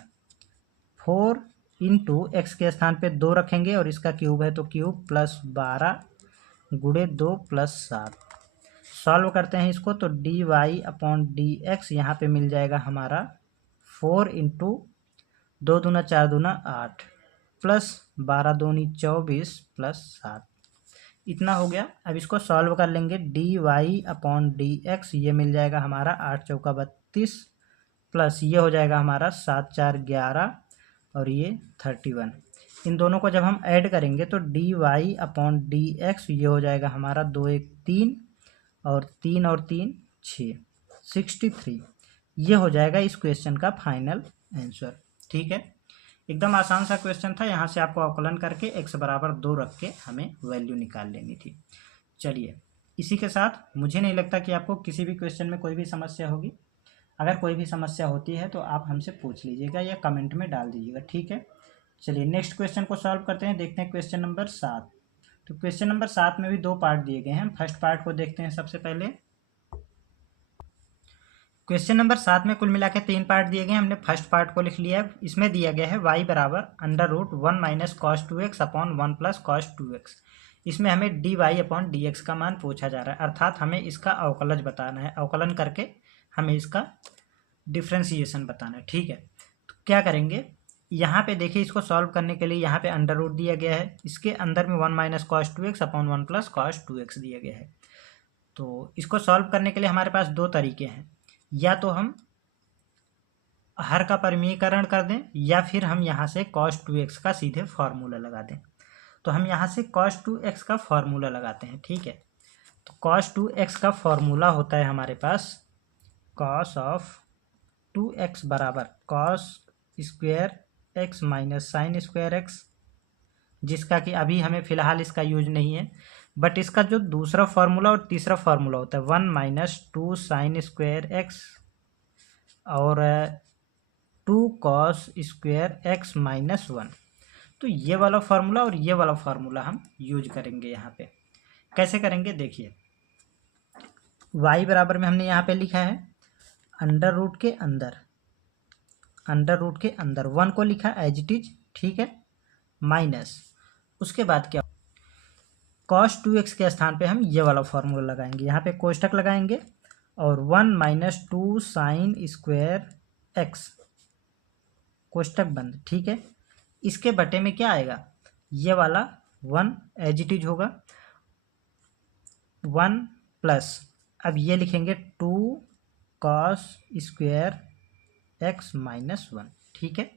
4 × x के स्थान पे 2 रखेंगे और इसका क्यूब है तो क्यूब प्लस 12 × 2 प्लस 7। सॉल्व करते हैं इसको, तो d y upon d x यहाँ पे मिल जाएगा हमारा 4 इंटू 2 दूना 4 दूना 8 प्लस 12 दूनी 24 प्लस 7, इतना हो गया। अब इसको सॉल्व कर लेंगे, d y upon d x ये मिल जाएगा हमारा 8 चौका 32 प्लस ये हो जाएगा हमारा 7 4 11 और ये 31। इन दोनों को जब हम ऐड करेंगे तो d y upon d x ये हो जाएगा हमारा 2 1 3 और 3 6 63। ये हो जाएगा इस क्वेश्चन का फाइनल आंसर। ठीक है, एकदम आसान सा क्वेश्चन था। यहाँ से आपको अवकलन करके x बराबर 2 रख के हमें वैल्यू निकाल लेनी थी। चलिए, इसी के साथ मुझे नहीं लगता कि आपको किसी भी क्वेश्चन में कोई भी समस्या होगी। अगर कोई भी समस्या होती है तो आप हमसे पूछ लीजिएगा या कमेंट में डाल दीजिएगा। ठीक है, चलिए नेक्स्ट क्वेश्चन को सॉल्व करते हैं। देखते हैं क्वेश्चन नंबर 7। तो क्वेश्चन नंबर 7 में भी 2 पार्ट दिए गए हैं। फर्स्ट पार्ट को देखते हैं सबसे पहले। क्वेश्चन नंबर 7 में कुल मिला के 3 पार्ट दिए गए हैं। हमने फर्स्ट पार्ट को लिख लिया है। इसमें दिया गया है y बराबर √1 minus cos 2x upon 1 plus cos 2x। इसमें हमें d y upon d x का मान पूछा जा रहा है, अर्थात हमें इसका अवकलज बताना है। अवकलन करके हमें इसका डिफ्रेंसिएशन बताना है। ठीक है, तो क्या करेंगे, यहाँ पे देखिए, इसको सॉल्व करने के लिए यहाँ पे अंडर रूट दिया गया है, इसके अंदर में 1 minus cos 2x upon 1 plus cos 2x दिया गया है। तो इसको सॉल्व करने के लिए हमारे पास 2 तरीके हैं, या तो हम हर का परिमीकरण कर दें या फिर हम यहाँ से cos 2x का सीधे फार्मूला लगा दें। तो हम यहाँ से cos 2x का फार्मूला लगाते हैं। ठीक है, तो cos 2x का फार्मूला होता है हमारे पास cos ऑफ 2x बराबर cos square x minus sine square x, जिसका कि अभी हमें फ़िलहाल इसका यूज नहीं है, बट इसका जो दूसरा फार्मूला और तीसरा फार्मूला होता है 1 माइनस 2 साइन स्क्वायर एक्स और 2 कॉस स्क्वायर एक्स माइनस 1। तो ये वाला फार्मूला और ये वाला फार्मूला हम यूज करेंगे। यहाँ पे कैसे करेंगे देखिए, y बराबर में हमने यहाँ पे लिखा है अंडर रूट के अंदर 1 को लिखा एज इट इज। ठीक है, माइनस उसके बाद क्या, cos 2x के स्थान पे हम ये वाला फार्मूला लगाएंगे, यहाँ पे कोष्टक लगाएंगे और 1 माइनस 2 साइन स्क्वायर एक्स, कोष्टक बंद। ठीक है, इसके बटे में क्या आएगा, ये वाला 1 एज इट इज होगा, 1 प्लस अब ये लिखेंगे 2 cos स्क्वायर एक्स माइनस 1। ठीक है,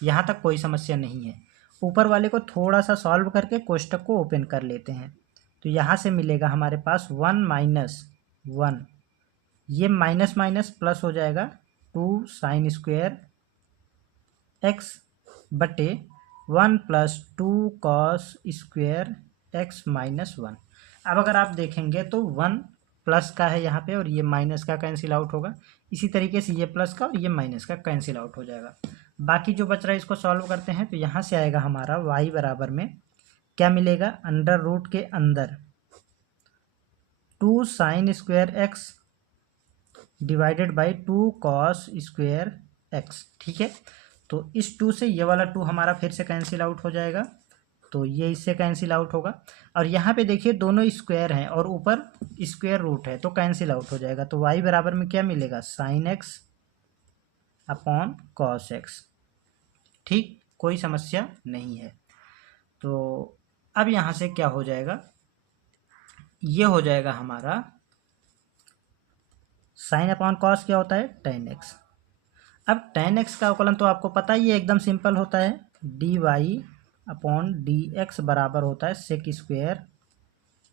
यहाँ तक कोई समस्या नहीं है। ऊपर वाले को थोड़ा सा सॉल्व करके कोष्टक को ओपन कर लेते हैं, तो यहाँ से मिलेगा हमारे पास 1 माइनस 1, ये माइनस माइनस प्लस हो जाएगा 2 साइन स्क्वायर एक्स बटे 1 plus 2 cos square x minus 1। अब अगर आप देखेंगे तो 1 प्लस का है यहाँ पे और ये माइनस का कैंसिल आउट होगा, इसी तरीके से ये प्लस का और ये माइनस का कैंसिल आउट हो जाएगा। बाकी जो बच रहा है इसको सॉल्व करते हैं, तो यहाँ से आएगा हमारा y बराबर में क्या मिलेगा, अंडर रूट के अंदर 2 sine square x divided by 2 cos square x. ठीक है, तो इस 2 से ये वाला 2 हमारा फिर से कैंसिल आउट हो जाएगा, तो ये इससे कैंसिल आउट होगा। और यहाँ पे देखिए दोनों स्क्वायर हैं और ऊपर स्क्वायर रूट है, तो कैंसिल आउट हो जाएगा। तो y बराबर में क्या मिलेगा, sign x upon cos x. ठीक, कोई समस्या नहीं है। तो अब यहाँ से क्या हो जाएगा, ये हो जाएगा हमारा साइन अपॉन कॉस क्या होता है, टेन एक्स। अब टेन एक्स का अवकलन तो आपको पता ही है, एकदम सिंपल होता है, d y upon d x बराबर होता है सेक स्क्वायर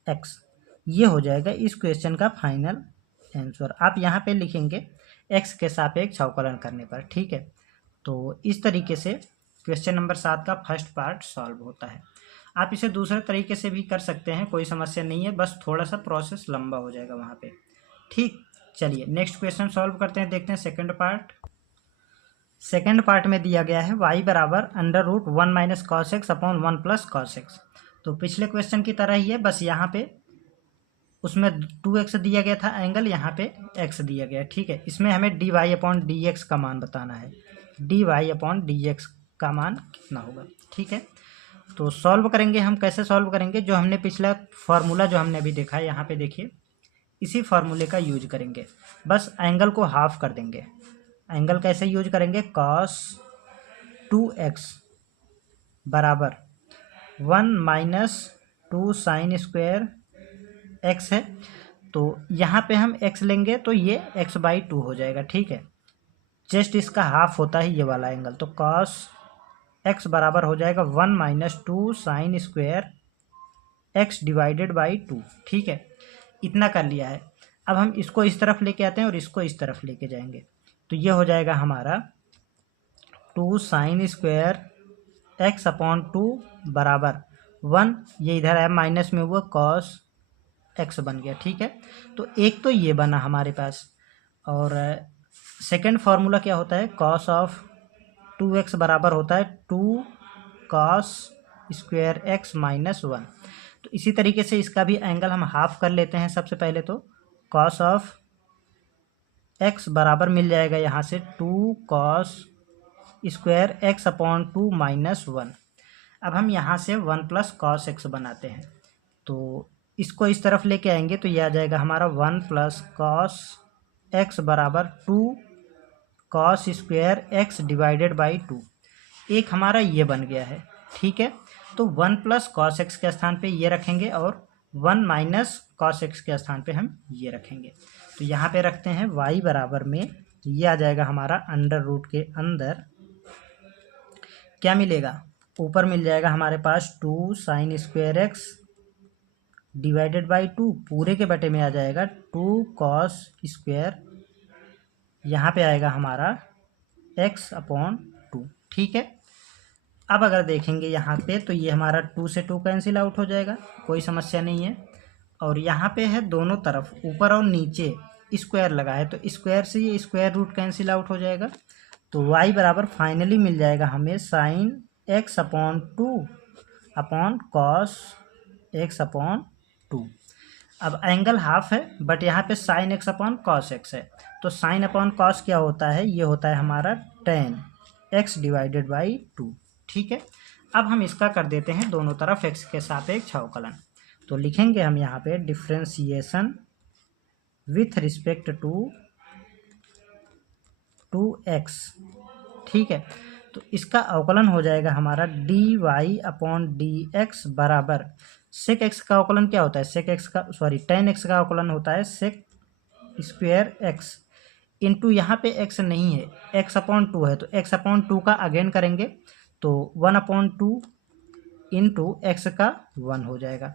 एक्स। ये हो जाएगा इस क्वेश्चन का फाइनल आंसर। आप यहाँ पे लिखेंगे एक्स के सापेक्ष अवकलन करने पर। ठीक है, तो इस तरीके से क्वेश्चन नंबर 7 का फर्स्ट पार्ट सॉल्व होता है। आप इसे दूसरे तरीके से भी कर सकते हैं, कोई समस्या नहीं है, बस थोड़ा सा प्रोसेस लंबा हो जाएगा वहाँ पे। ठीक, चलिए नेक्स्ट क्वेश्चन सॉल्व करते हैं, देखते हैं सेकंड पार्ट। सेकंड पार्ट में दिया गया है y बराबर under root 1 minus cos x upon 1 plus cos x. तो पिछले क्वेश्चन की तरह ही है, बस यहाँ पे उसमें 2x दिया गया था एंगल, यहाँ पे x दिया गया है। ठीक है, इसमें हमें d y upon d x का मान बताना है, d y upon d x का मान कितना होगा। ठीक है, तो सॉल्व करेंगे हम, कैसे सॉल्व करेंगे, जो हमने पिछला फार्मूला जो हमने अभी देखा है, यहाँ पे देखिए इसी फार्मूले का यूज करेंगे, बस एंगल को हाफ कर देंगे। एंगल कैसे यूज करेंगे, cos 2x बराबर 1 माइनस 2 साइन स्क्वायर x है, तो यहाँ पे हम x लेंगे तो ये x/2 हो जाएगा, ठीक है। जस्ट इसका हाफ होता है ये वाला एंगल, तो cos x बराबर हो जाएगा 1 minus 2 sine square x divided by 2, ठीक है। इतना कर लिया है। अब हम इसको इस तरफ लेके आते हैं और इसको इस तरफ लेके जाएंगे, तो ये हो जाएगा हमारा 2 साइन स्क्वायर x/2 बराबर 1, ये इधर है माइनस में हुआ cos x बन गया, ठीक है। तो एक तो ये बना हमारे पास, और सेकेंड फार्मूला क्या होता है, cos ऑफ 2x बराबर होता है 2 cos स्क्वायर x माइनस 1। तो इसी तरीके से इसका भी एंगल हम हाफ कर लेते हैं। सबसे पहले तो cos ऑफ x बराबर मिल जाएगा यहाँ से 2 cos स्क्वायर x/2 माइनस 1। अब हम यहाँ से 1 प्लस cos x बनाते हैं, तो इसको इस तरफ लेके आएंगे तो ये आ जाएगा हमारा 1 प्लस cos x बराबर 2 cos square x divided by 2। एक हमारा ये बन गया है, ठीक है। तो 1 प्लस cos x के स्थान पे ये रखेंगे और 1 माइनस cos x के स्थान पे हम ये रखेंगे। तो यहाँ पे रखते हैं y बराबर में, ये आ जाएगा हमारा अंडर रूट के अंदर क्या मिलेगा, ऊपर मिल जाएगा हमारे पास 2 sine square x divided by 2, पूरे के बटे में आ जाएगा 2 cos स्क्वायर, यहाँ पे आएगा हमारा x/2, ठीक है। अब अगर देखेंगे यहाँ पे तो ये हमारा 2 से 2 कैंसिल आउट हो जाएगा, कोई समस्या नहीं है। और यहाँ पे है दोनों तरफ ऊपर और नीचे स्क्वायर लगा है, तो स्क्वायर से ये स्क्वायर रूट कैंसिल आउट हो जाएगा। तो y बराबर फाइनली मिल जाएगा हमें sign x/2 upon cos x/2। अब एंगल हाफ है, बट यहाँ पे sine x upon cos x है, तो साइन अपॉन कॉस क्या होता है, ये होता है हमारा tan x डिवाइडेड बाई 2, ठीक है। अब हम इसका कर देते हैं दोनों तरफ x के सापेक्ष अवकलन, तो लिखेंगे हम यहाँ पे differentiation with respect to x, ठीक है। तो इसका अवकलन हो जाएगा हमारा dy/dx बराबर सेक x का अवकलन क्या होता है, tan x का अवकलन होता है सेक स्क्वायर x इंटू यहाँ पे x नहीं है, x/2 है, तो x/2 का अगेन करेंगे तो 1/2 इंटू x का 1 हो जाएगा।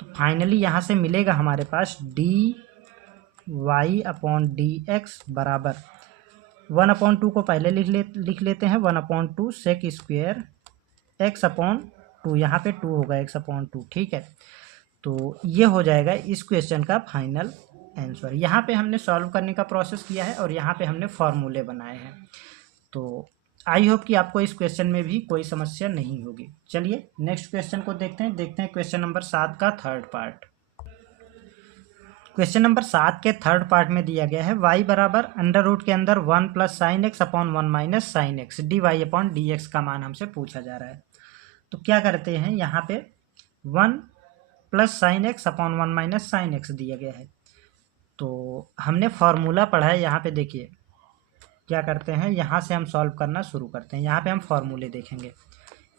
तो फाइनली यहाँ से मिलेगा हमारे पास dy/dx बराबर 1/2 को पहले लिख लेते हैं, 1/2 सेक स्क्वायर x/2, यहाँ पे 2 होगा x/2, ठीक है। तो ये हो जाएगा इस क्वेश्चन का फाइनल आंसर। यहाँ पे हमने सॉल्व करने का प्रोसेस किया है और यहाँ पे हमने फॉर्मूले बनाए हैं। तो आई होप कि आपको इस क्वेश्चन में भी कोई समस्या नहीं होगी। चलिए नेक्स्ट क्वेश्चन को देखते हैं क्वेश्चन नंबर 7 का थर्ड पार्ट। क्वेश्चन नंबर 7 के थर्ड पार्ट में दिया गया है y बराबर अंडर रूट के अंदर 1 plus sign x upon 1 minus sine x dy/dx का मान हमसे पूछा जा रहा है। तो क्या करते हैं, यहाँ पे 1 plus sign x upon 1 minus sine x दिया गया है, तो हमने फार्मूला पढ़ा है। यहाँ पे देखिए क्या करते हैं, यहाँ से हम सॉल्व करना शुरू करते हैं। यहाँ पे हम फार्मूले देखेंगे।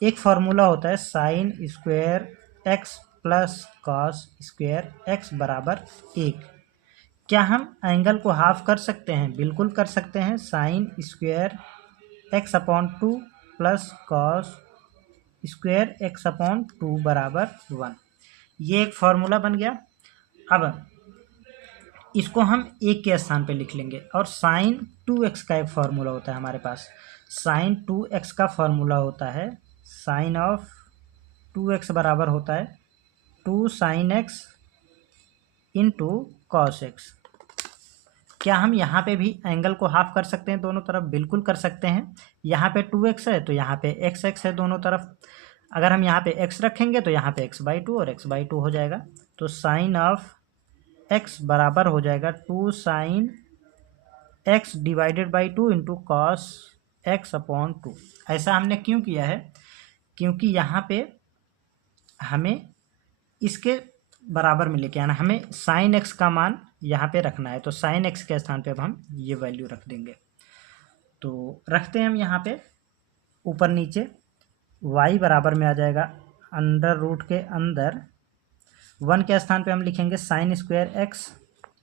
एक फार्मूला होता है sine square x plus cos square x बराबर 1। क्या हम एंगल को हाफ कर सकते हैं, बिल्कुल कर सकते हैं। Sine square x/2 plus cos square x/2 बराबर 1, ये एक फार्मूला बन गया। अब इसको हम एक के स्थान पे लिख लेंगे, और साइन 2x का एक फार्मूला होता है हमारे पास। साइन 2x का फार्मूला होता है साइन ऑफ 2x बराबर होता है 2 sine x into cos x। क्या हम यहाँ पे भी एंगल को हाफ कर सकते हैं दोनों तरफ, बिल्कुल कर सकते हैं। यहाँ पे 2x है तो यहाँ पे x है दोनों तरफ। अगर हम यहाँ पे x रखेंगे तो यहाँ पे x/2 और x/2 हो जाएगा। तो साइन ऑफ x बराबर हो जाएगा 2 sine x divided by 2 into cos x/2। ऐसा हमने क्यों किया है, क्योंकि यहाँ पे हमें इसके बराबर में लेके आना, हमें साइन एक्स का मान यहाँ पे रखना है, तो साइन एक्स के स्थान पे अब हम ये वैल्यू रख देंगे। तो रखते हैं हम यहाँ पे ऊपर नीचे, y बराबर में आ जाएगा अंडर रूट के अंदर 1 के स्थान पे हम लिखेंगे sine square x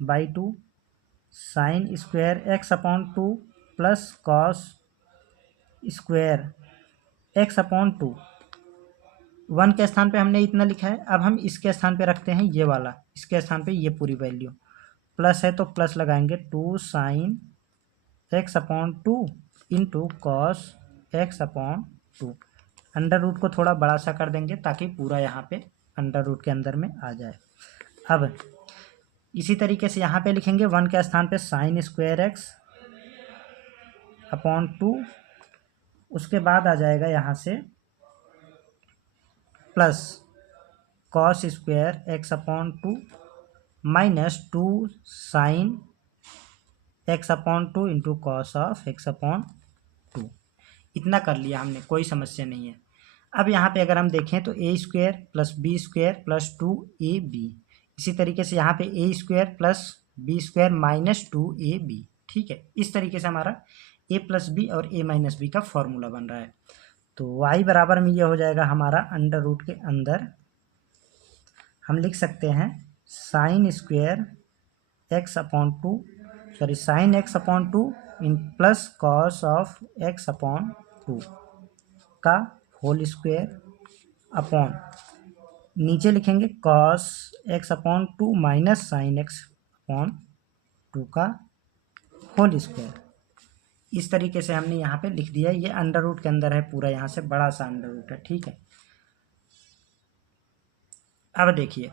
by 2, sine square x upon 2 plus cos square x upon 2। 1 के स्थान पे हमने इतना लिखा है, अब हम इसके स्थान पे रखते हैं ये वाला, इसके स्थान पे ये पूरी वैल्यू, प्लस है तो प्लस लगाएंगे 2 sine x upon 2 into cos x upon 2। Under root को थोड़ा बड़ा सा कर देंगे ताकि पूरा यहाँ पे अंडर रूट के अंदर में आ जाए। अब इसी तरीके से यहाँ पे लिखेंगे 1 के स्थान पे साइन स्क्वायर एक्स अपॉन 2, उसके बाद आ जाएगा यहाँ से plus cos square x upon 2 minus 2 sine x upon 2 into cos of x upon 2। इतना कर लिया हमने, कोई समस्या नहीं है। अब यहाँ पे अगर हम देखें तो a square plus b square plus 2ab, इसी तरीके से यहाँ पे a square plus b square minus 2ab। ठीक है, इस तरीके से हमारा a प्लस बी और a माइनस बी का फॉर्मूला बन रहा है। तो y बराबर में ये हो जाएगा हमारा अंडर रूट के अंदर हम लिख सकते हैं sine square x upon 2, sorry sine x upon 2 in plus cos of x upon 2 का होल स्क्वायर अपॉन नीचे लिखेंगे cos x upon 2 minus sign x upon 2 का होल स्क्वायर। इस तरीके से हमने यहाँ पे लिख दिया, ये अंडर रूट के अंदर है पूरा, यहाँ से बड़ा सा अंडर रूट है। ठीक है, अब देखिए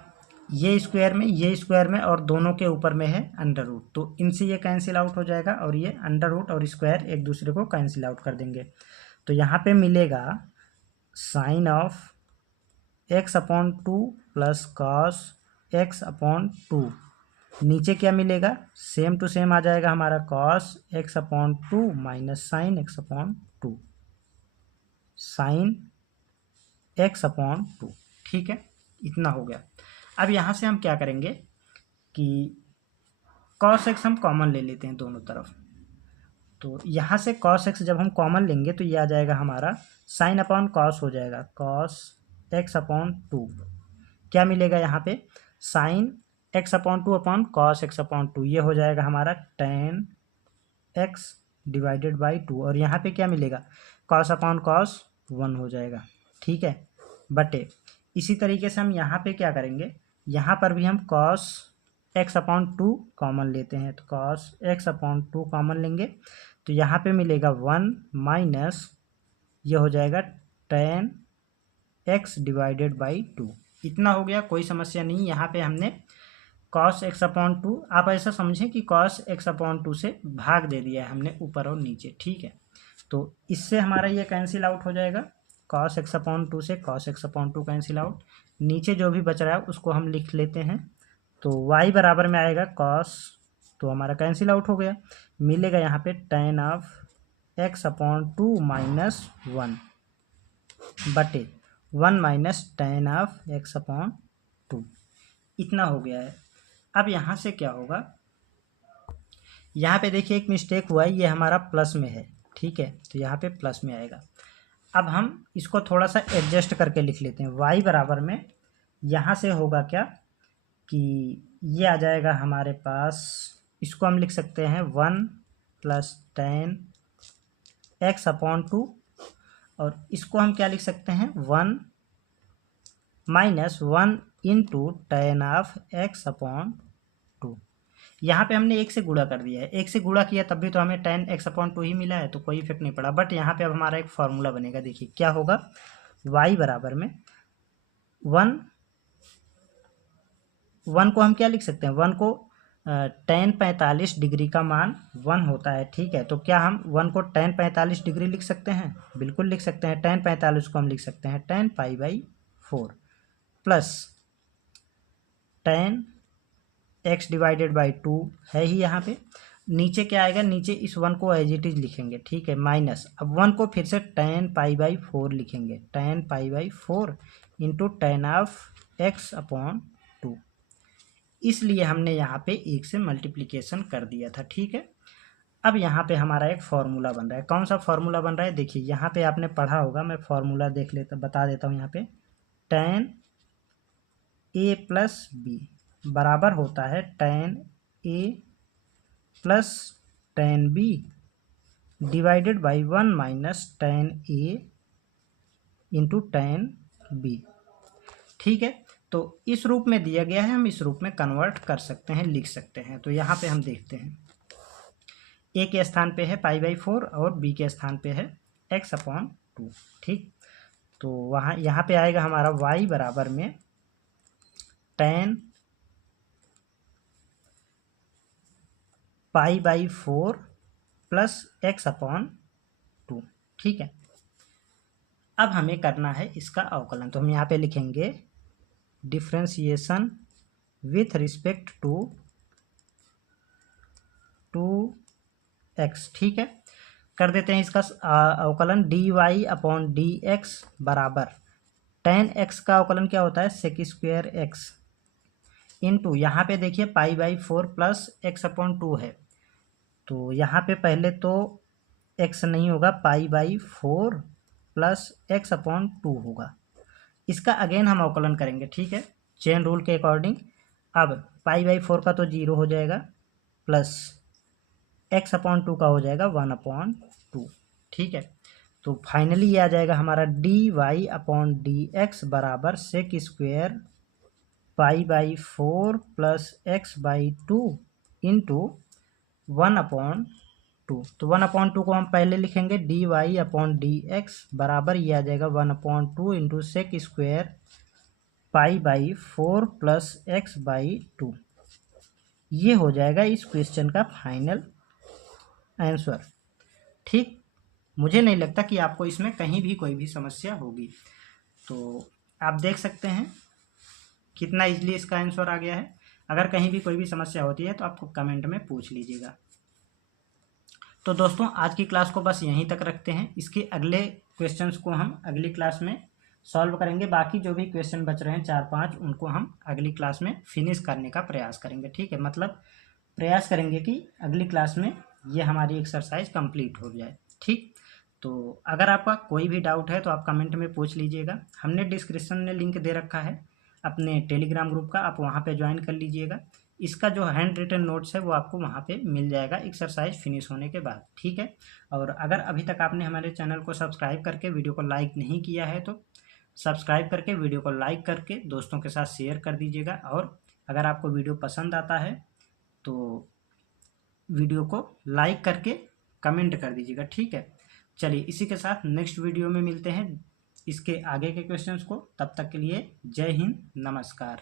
ये स्क्वायर में और दोनों के ऊपर में है अंडर रूट, तो इनसे ये कैंसिल आउट हो जाएगा और ये अंडर रूट और स्क्वायर एक दूसरे को कैंसिल आउट कर देंगे। तो यहाँ पे मिलेगा sine of x upon 2 plus cos x upon 2, नीचे क्या मिलेगा सेम टू सेम आ जाएगा हमारा cos x upon 2 minus sign x upon 2, sine x upon 2। ठीक है, इतना हो गया। अब यहाँ से हम क्या करेंगे कि कॉस एक्स हम कॉमन ले लेते हैं दोनों तरफ, तो यहाँ से कॉस एक्स जब हम कॉमन लेंगे तो ये आ जाएगा हमारा साइन अपॉन कॉस हो जाएगा कॉस एक्स अपॉन 2, क्या मिलेगा यहाँ पे sign x upon 2 upon cos x upon 2, ये हो जाएगा हमारा टेन एक्स डिवाइडेड बाई 2, और यहाँ पे क्या मिलेगा कॉस अपॉन कॉस 1 हो जाएगा। ठीक है, बटे इसी तरीके से हम यहाँ पे क्या करेंगे, यहाँ पर भी हम कॉस एक्स अपॉन 2 कॉमन लेते हैं, तो कॉस एक्स अपॉन 2 कॉमन लेंगे तो यहाँ पे मिलेगा 1 माइनस ये हो जाएगा टेन एक्स डिवाइडेड बाई 2। इतना हो गया, कोई समस्या नहीं। यहाँ पे हमने कॉस एक्स अपॉन 2, आप ऐसा समझें कि कॉस एक्स अपॉन 2 से भाग दे दिया है हमने ऊपर और नीचे। ठीक है, तो इससे हमारा ये कैंसिल आउट हो जाएगा, कॉस एक्स अपॉन 2 से cos x upon 2 cancel out, नीचे जो भी बच रहा है उसको हम लिख लेते हैं, तो y बराबर में आएगा कॉस, तो हमारा कैंसिल आउट हो गया, मिलेगा यहाँ पे ten of x upon 2 minus 1 बटे 1 minus ten of x upon 2। इतना हो गया है। अब यहाँ से क्या होगा, यहाँ पे देखिए एक मिस्टेक हुआ है, ये हमारा प्लस में है। ठीक है, तो यहाँ पे प्लस में आएगा। अब हम इसको थोड़ा सा एडजस्ट करके लिख लेते हैं, y बराबर में यहाँ से होगा क्या कि ये आ जाएगा हमारे पास, इसको हम लिख सकते हैं 1 प्लस टेन एक्स अपॉन 2, और इसको हम क्या लिख सकते हैं 1 minus 1 into ten of x upon 2। यहाँ पे हमने एक से गुणा कर दिया है, एक से गुणा किया तब भी तो हमें टेन एक्स अपॉन 2 ही मिला है, तो कोई इफेक्ट नहीं पड़ा। बट यहाँ पे अब हमारा एक फॉर्मूला बनेगा, देखिए क्या होगा, y बराबर में 1 को हम क्या लिख सकते हैं, 1 को टेन 45 डिग्री का मान 1 होता है। ठीक है, तो क्या हम 1 को टेन 45 डिग्री लिख सकते हैं, बिल्कुल लिख सकते हैं। टेन 45 को हम लिख सकते हैं ten pi by 4 plus ten x divided by 2 है ही यहाँ पे, नीचे क्या आएगा, नीचे इस 1 को एज इट इज लिखेंगे। ठीक है, माइनस अब 1 को फिर से टेन पाई बाई 4 लिखेंगे, ten pi by 4 into ten of x upon 2। इसलिए हमने यहाँ पे 1 से मल्टीप्लिकेशन कर दिया था, ठीक है। अब यहाँ पे हमारा एक फॉर्मूला बन रहा है। कौन सा फॉर्मूला बन रहा है? देखिए यहाँ पे आपने पढ़ा होगा, मैं फॉर्मूला बता देता हूँ। यहाँ पे tan a प्लस बी बराबर होता है tan a plus tan b divided by 1 minus tan a into tan b, ठीक है। तो इस रूप में दिया गया है, हम इस रूप में कन्वर्ट कर सकते हैं, लिख सकते हैं। तो यहाँ पे हम देखते हैं, a के स्थान पे है π/4 और b के स्थान पे है x/2, ठीक। तो वहाँ यहाँ पे आएगा हमारा y बराबर में tan π/4 प्लस x/2, ठीक है। अब हमें करना है इसका अवकलन, तो हम यहाँ पे लिखेंगे differentiation with respect to x, ठीक है। कर देते हैं इसका अवकलन, dy/dx बराबर tan x का अवकलन क्या होता है? sec² x इंटू यहाँ पे देखिए π/4 प्लस x/2 है। तो यहाँ पे पहले तो x नहीं होगा, π/4 प्लस x/2 होगा। इसका अगेन हम अवकलन करेंगे, ठीक है, चेन रूल के अकॉर्डिंग। अब π/4 का तो 0 हो जाएगा, प्लस x/2 का हो जाएगा 1/2, ठीक है। तो फाइनली ये आ जाएगा हमारा dy/dx बराबर sec² π/4 प्लस x/2 इंटू 1/2। तो 1/2 को हम पहले लिखेंगे, dy/dx बराबर ये आ जाएगा 1/2 इंटू sec² π/4 प्लस x/2। ये हो जाएगा इस क्वेश्चन का फाइनल आंसर, ठीक। मुझे नहीं लगता कि आपको इसमें कहीं भी कोई भी समस्या होगी। तो आप देख सकते हैं कितना इजीली इसका आंसर आ गया है। अगर कहीं भी कोई भी समस्या होती है तो आपको कमेंट में पूछ लीजिएगा। तो दोस्तों आज की क्लास को बस यहीं तक रखते हैं। इसके अगले क्वेश्चंस को हम अगली क्लास में सॉल्व करेंगे। बाकी जो भी क्वेश्चन बच रहे हैं 4-5, उनको हम अगली क्लास में फिनिश करने का प्रयास करेंगे, ठीक है। मतलब प्रयास करेंगे कि अगली क्लास में ये हमारी एक्सरसाइज कंप्लीट हो जाए, ठीक। तो अगर आपका कोई भी डाउट है तो आप कमेंट में पूछ लीजिएगा। हमने डिस्क्रिप्शन में लिंक दे रखा है अपने टेलीग्राम ग्रुप का, आप वहाँ पे ज्वाइन कर लीजिएगा। इसका जो हैंड रिटन नोट्स है वो आपको वहाँ पे मिल जाएगा एक्सरसाइज फिनिश होने के बाद, ठीक है। और अगर अभी तक आपने हमारे चैनल को सब्सक्राइब करके वीडियो को लाइक नहीं किया है तो सब्सक्राइब करके वीडियो को लाइक करके दोस्तों के साथ शेयर कर दीजिएगा। और अगर आपको वीडियो पसंद आता है तो वीडियो को लाइक करके कमेंट कर दीजिएगा, ठीक है। चलिए इसी के साथ नेक्स्ट वीडियो में मिलते हैं इसके आगे के क्वेश्चंस को। तब तक के लिए जय हिंद, नमस्कार।